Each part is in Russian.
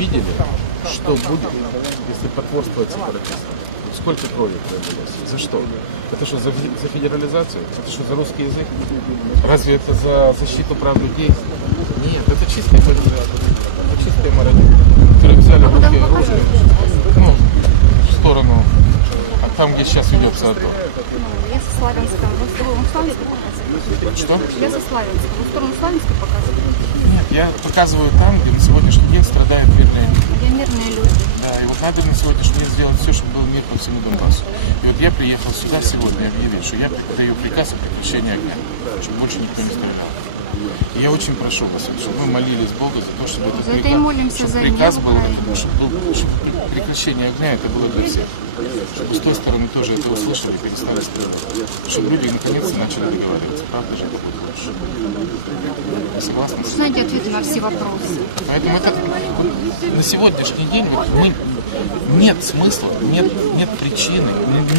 видели, что будет, если потворствовать сепаратистам? Сколько крови пролилось? За что? Это что, за, за федерализацию? Это что, за русский язык? Разве это за защиту прав людей? Нет, это чистые федерализация. Это чистые мародеры, которые взяли в руки оружие, ну, в сторону, а там, где сейчас ведется АТО. Я со. Вы в сторону Славянска показываете? Что? Я со Славянска. Вы в сторону Славянска показываете? Я показываю там, где на сегодняшний день страдают мирные люди. Где мирные люди. Да, и вот надо на сегодняшний день сделать все, чтобы был мир по всему Донбассу. И вот я приехал сюда сегодня и объявил, что я даю приказ о прекращении огня, чтобы больше никто не стрелял. И я очень прошу вас, чтобы вы молились Бога за то, чтобы этот За это приказ, чтобы приказ был, чтобы, был- чтобы прекращение огня это было для всех. Чтобы с той стороны тоже это услышали перестали стрелять. Чтобы люди наконец-то начали договариваться. Правда же это будет лучше. Согласны? Знаете ответы на все вопросы. Поэтому это вот на сегодняшний день вот мы нет смысла, нет, нет причины,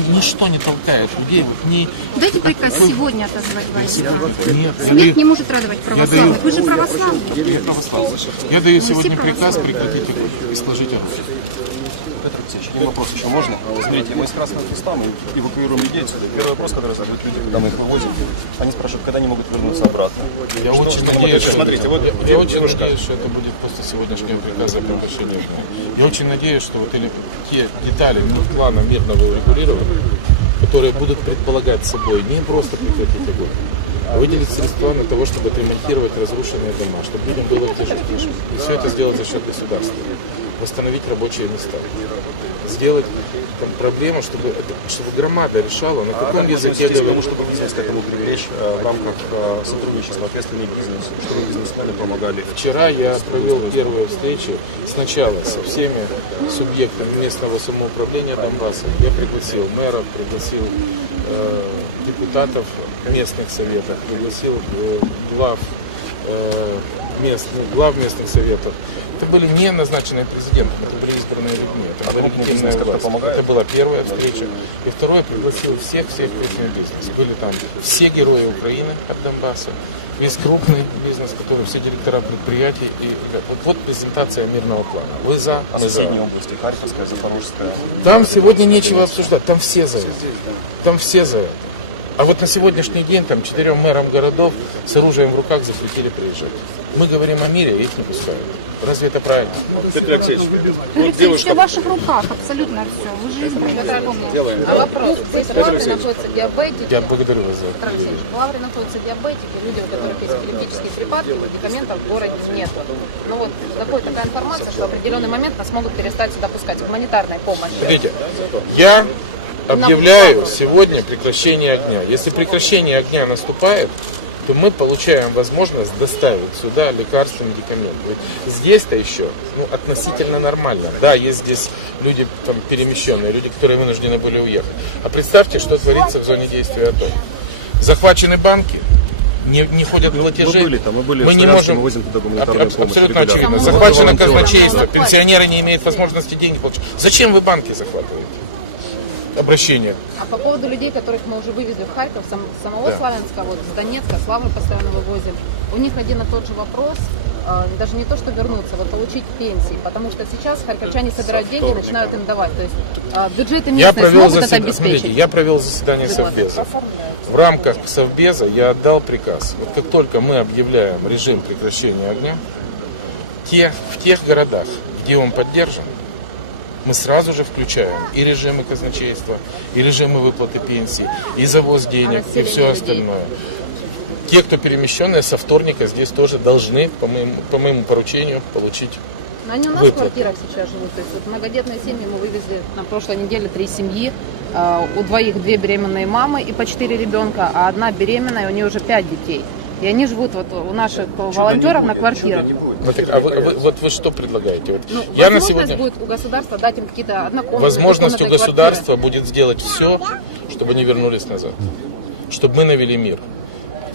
ни- ничто не толкает людей, вот ни Дайте приказ сегодня отозвать войска. нет, я Смерть не даю, может радовать православных. Вы же православные. я православный. Я даю сегодня приказ прекратить и сложить оружие. Алексеевич, один вопрос еще можно? Смотрите, мы из Красного Креста, мы эвакуируем людей отсюда. Первый вопрос, который задают люди, когда мы их вывозим, они спрашивают, когда они могут вернуться обратно. Я Что очень с ними надеюсь, что, Смотрите, вот я, я очень девушка. надеюсь, что это будет после сегодняшнего приказа о прекращении огня. Я очень надеюсь, что вот или те детали плана мирного урегулирования, которые будут предполагать собой не просто прекратить огонь, а выделить средства на того, чтобы отремонтировать разрушенные дома, чтобы людям было жить. И все это сделать за счет государства. Восстановить рабочие места. Сделать там, проблему, чтобы, это, чтобы громада решала, на каком языке Относитесь к тому, говорить. чтобы бизнес к этому привлечь э, в рамках э, сотрудничества, ответственный бизнес, чтобы бизнесмены помогали. Вчера я провел первые встречи сначала со всеми субъектами местного самоуправления Донбасса. Я пригласил мэров, пригласил э, депутатов местных советов, пригласил э, глав, э, мест, ну, глав местных советов. Это были не назначенные президентом, это были избранные людьми, это как-то власть. помогает? Это была первая встреча. И второе, пригласил всех, всех крупный бизнес. Были там все герои Украины от Донбасса, весь крупный бизнес, который все директора предприятий. И, вот, вот презентация мирного плана. Вы за, А мы за. области, Харьковская, Запорожская, Там сегодня нечего обсуждать, там все за это. Там все за это. А вот на сегодняшний день там четырем мэрам городов с оружием в руках запретили приезжать. Мы говорим о мире, а их не пускают. Разве это правильно? Петр Алексеевич, Алексей, все в ваших руках, абсолютно все. Вы же избранный, запомните. А вопрос, здесь в Лавре находятся диабетики, Я благодарю вас за это. Петр Алексеевич, в Лавре находятся диабетики, люди, у которых есть эпилептические припадки, медикаментов в городе нет. Ну вот, заходит такая информация, что в определенный момент нас могут перестать сюда пускать, гуманитарной помощи. Смотрите, я объявляю сегодня прекращение огня. Если прекращение огня наступает, то мы получаем возможность доставить сюда лекарства, медикаменты. Здесь-то еще ну, относительно нормально. Да, есть здесь люди там, перемещенные, люди, которые вынуждены были уехать. А представьте, что творится в зоне действия АТО. Захвачены банки, не, не ходят платежи. Мы были там, мы были мы не можем... мы возим туда гуманитарную Аб- помощь Абсолютно регулярно. очевидно. Захвачено казначейство, пенсионеры не имеют возможности деньги получить. Зачем вы банки захватываете? Обращение. А по поводу людей, которых мы уже вывезли в Харьков, сам- самого Да. Славянска, вот с Донецка, с Лавры постоянно вывозим, у них один и тот же вопрос, э, даже не то, что вернуться, вот получить пенсии, потому что сейчас харьковчане собирают деньги и начинают им давать, то есть э, бюджеты Я местные провел, смогут это заседание, смотрите, обеспечить. я провел заседание Совбеза. В рамках Совбеза я отдал приказ. Вот как только мы объявляем режим прекращения огня, те, в тех городах, где он поддержан, мы сразу же включаем и режимы казначейства, и режимы выплаты пенсий, и завоз денег, и все людей? остальное. Те, кто перемещенные, со вторника здесь тоже должны, по моему, по моему поручению, получить Но они у нас в квартирах сейчас живут. То есть вот многодетные семьи мы вывезли на прошлой неделе три семьи. Э, У двоих две беременные мамы и по четыре ребенка, а одна беременная, у нее уже пять детей. И они живут вот у наших волонтеров на квартирах. Так, а вы, вы- вот вы что предлагаете? Вот Ну, я на сегодня... будет у государства дать им какие-то однокомнатные Возможность у государства будет сделать все, чтобы они вернулись назад. Чтобы мы навели мир.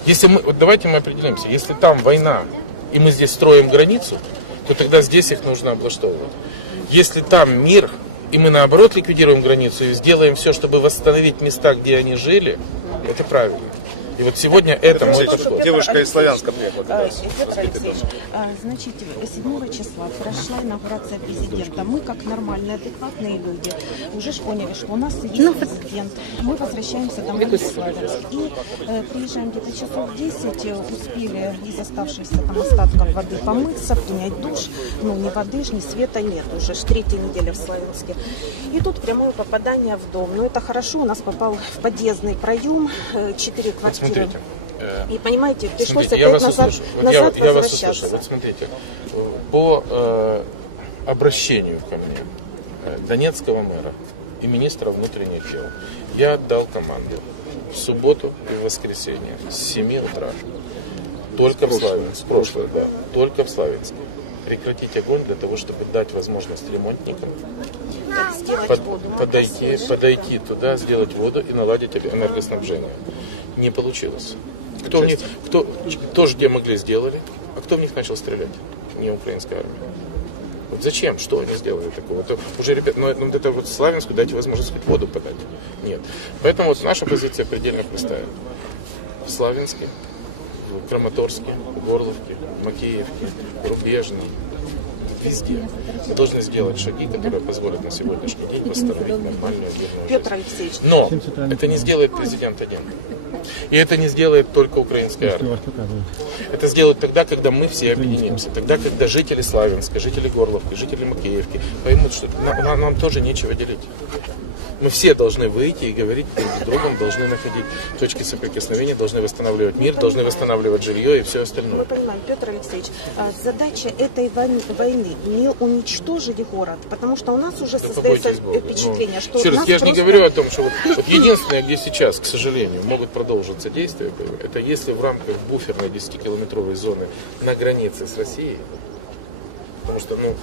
Если мы, вот давайте мы определимся, если там война, и мы здесь строим границу, то тогда здесь их нужно облаштовывать. Если там мир, и мы наоборот ликвидируем границу и сделаем все, чтобы восстановить места, где они жили, это правильно. И вот сегодня это мой подход. Девушка из Славянска приехала. А, Петр Алексеевич, а, значит, 7 числа прошла инаугурация президента. Мы, как нормальные, адекватные люди, уже ж поняли, что у нас есть президент. Мы возвращаемся домой в Славянск. И э, приезжаем где-то часов в 10, э, успели из оставшихся там остатков воды помыться, принять душ. Ну, ни воды, ж, ни света нет уже, ж третья неделя в Славянске. И тут прямое попадание в дом. Но это хорошо, у нас попал в подъездный проем, э, четыре квартиры. Смотрите. э, И понимаете, пришлось Смотрите, я опять вас назад, услышу. Вот я, назад я вас возвращаться. услышу. Вот смотрите, по э, обращению ко мне э, донецкого мэра и министра внутренних дел я отдал команду в субботу и в воскресенье с 7 утра только в Славянске, прошлое, да, только в Славянске прекратить огонь для того, чтобы дать возможность ремонтникам под- подойти, подойти туда, сделать воду и наладить энергоснабжение. Не получилось. Кто, в них, кто тоже где могли сделали, а кто в них начал стрелять? Не украинская армия. Вот зачем? Что они сделали такого? Это уже, ребят, ну, ну, это вот Славянску дайте возможность хоть воду подать. Нет. Поэтому вот наша позиция предельно простая. В Славянске, в Краматорске, в Горловке, в Макеевке, в Рубежном, везде. Мы должны сделать шаги, которые позволят на сегодняшний день восстановить нормальную мирную Петр жизнь. Алексеевич, Но это не сделает президент один. И это не сделает только украинская армия. Это сделают тогда, когда мы все объединимся. Тогда, когда жители Славянска, жители Горловки, жители Макеевки поймут, что на- на- нам, тоже нечего делить. Мы все должны выйти и говорить друг с другом, должны находить точки соприкосновения, должны восстанавливать мир, должны восстанавливать жилье и все мы остальное. понимаем, Петр Алексеевич, а, задача этой войны, войны не уничтожить город, потому что у нас уже Да создается Бога. впечатление, Ну, что еще раз, нас я же не говорю о том, что вот, вот единственное, где сейчас, к сожалению, могут продолжиться действия, это если в рамках буферной 10-километровой зоны на границе с Россией, потому что, ну,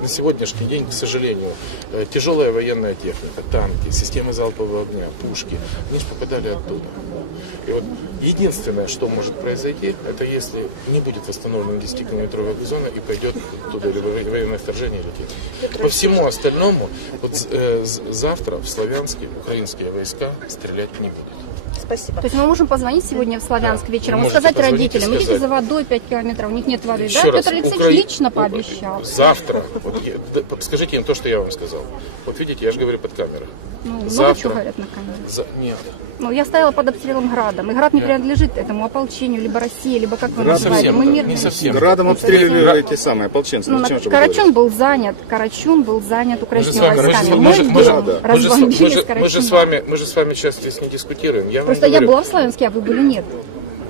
на сегодняшний день, к сожалению, э, тяжелая военная техника, танки, системы залпового огня, пушки, они же попадали оттуда. И вот единственное, что может произойти, это если не будет восстановлена 10-километровая зона и пойдет туда либо во- военное вторжение или нет. По всему остальному, вот э, завтра в Славянске украинские войска стрелять не будут. Спасибо. То есть мы можем позвонить сегодня в Славянск вечером и сказать родителям, идите сказать. за водой 5 километров, у них нет воды. Еще да? раз, Петр Алексеевич Укра- лично пообещал. Завтра, вот, я- да, скажите им то, что я вам сказал. Вот видите, я же говорю под камерой. Ну, много завтра. чего говорят на камере. За- нет, Ну, я стояла под обстрелом Градом. И Град не принадлежит этому ополчению, либо России, либо как вы называете. Мы мирные. не совсем. Радом обстреливали эти самые ополченцы. Ну, Ну, вы Карачун был занят, Карачун был занят украинскими войсками. мы же- Мой мы же- дом да. мы же с- разбомбили мы с же- мы же Карачуна. с вами, мы же с вами сейчас здесь не дискутируем. Я Просто я была в Славянске, а вы были нет.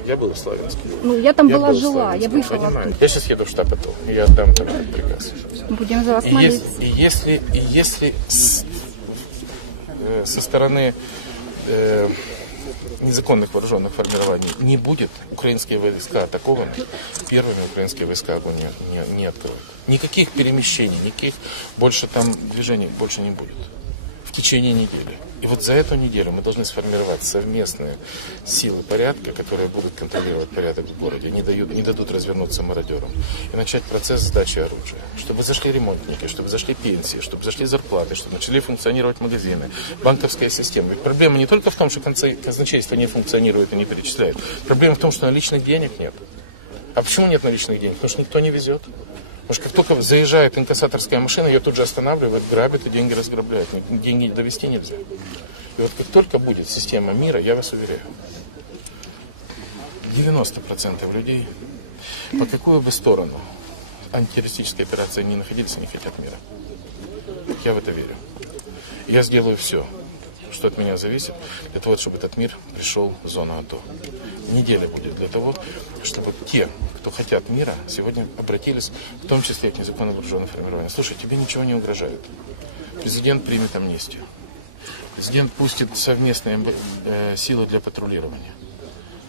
я был в Славянске. Ну, я там Я была жила, я выехала. Я сейчас еду в штаб АТО, и я отдам там приказ. Будем за вас И молиться. если, и если, и если со стороны э, незаконных вооруженных формирований не будет, украинские войска атакованы, первыми украинские войска огонь не, не, не откроют. Никаких перемещений, никаких больше там движений больше не будет течение недели. И вот за эту неделю мы должны сформировать совместные силы порядка, которые будут контролировать порядок в городе, не, дают, не дадут развернуться мародерам, и начать процесс сдачи оружия. Чтобы зашли ремонтники, чтобы зашли пенсии, чтобы зашли зарплаты, чтобы начали функционировать магазины, банковская система. Ведь проблема не только в том, что казначейство не функционирует и не перечисляет. Проблема в том, что наличных денег нет. А почему нет наличных денег? Потому что никто не везет. Потому что как только заезжает инкассаторская машина, ее тут же останавливают, грабят и деньги разграбляют. Деньги довести нельзя. И вот как только будет система мира, я вас уверяю, 90% людей, по какую бы сторону антитеррористической операции не находились, не хотят мира. Я в это верю. Я сделаю все, что от меня зависит, для того, чтобы этот мир пришел в зону АТО. Неделя будет для того, чтобы те, кто хотят мира, сегодня обратились, в том числе к незаконно вооруженным формированиям. Слушай, тебе ничего не угрожает. Президент примет амнистию. Президент пустит совместные э, силы для патрулирования.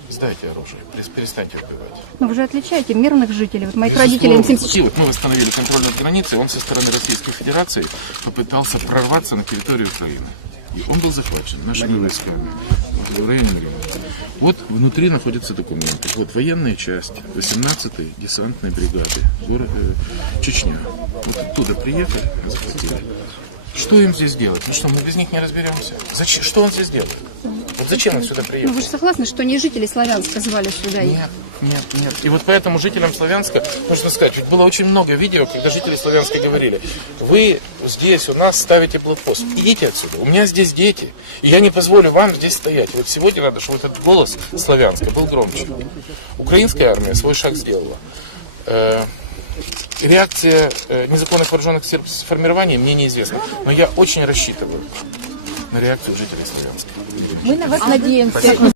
Сдайте оружие, перес- перестаньте убивать. Но вы же отличаете мирных жителей. Вот моих родителей Безусловно. 70 И вот мы восстановили контроль над границей, он со стороны Российской Федерации попытался прорваться на территорию Украины. И он был захвачен нашими войсками в районе Мариуполя. Вот внутри находятся документы. Вот военная часть 18-й десантной бригады, город э, Чечня. Вот оттуда приехали, захватили. Что им здесь делать? Ну что, мы без них не разберемся. Зачем? Что он здесь делает? Вот зачем он сюда Ну приехал? вы же согласны, что не жители Славянска звали сюда их? Нет, нет, нет. И вот поэтому жителям Славянска, нужно сказать, ведь было очень много видео, когда жители Славянска говорили, вы здесь у нас ставите блокпост, идите отсюда, у меня здесь дети, и я не позволю вам здесь стоять. Вот сегодня надо, чтобы этот голос Славянска был громче. Украинская армия свой шаг сделала. Э, Реакция э, незаконных вооруженных формирований мне неизвестна, но я очень рассчитываю на реакцию жителей Славянска. Мы на вас надеемся.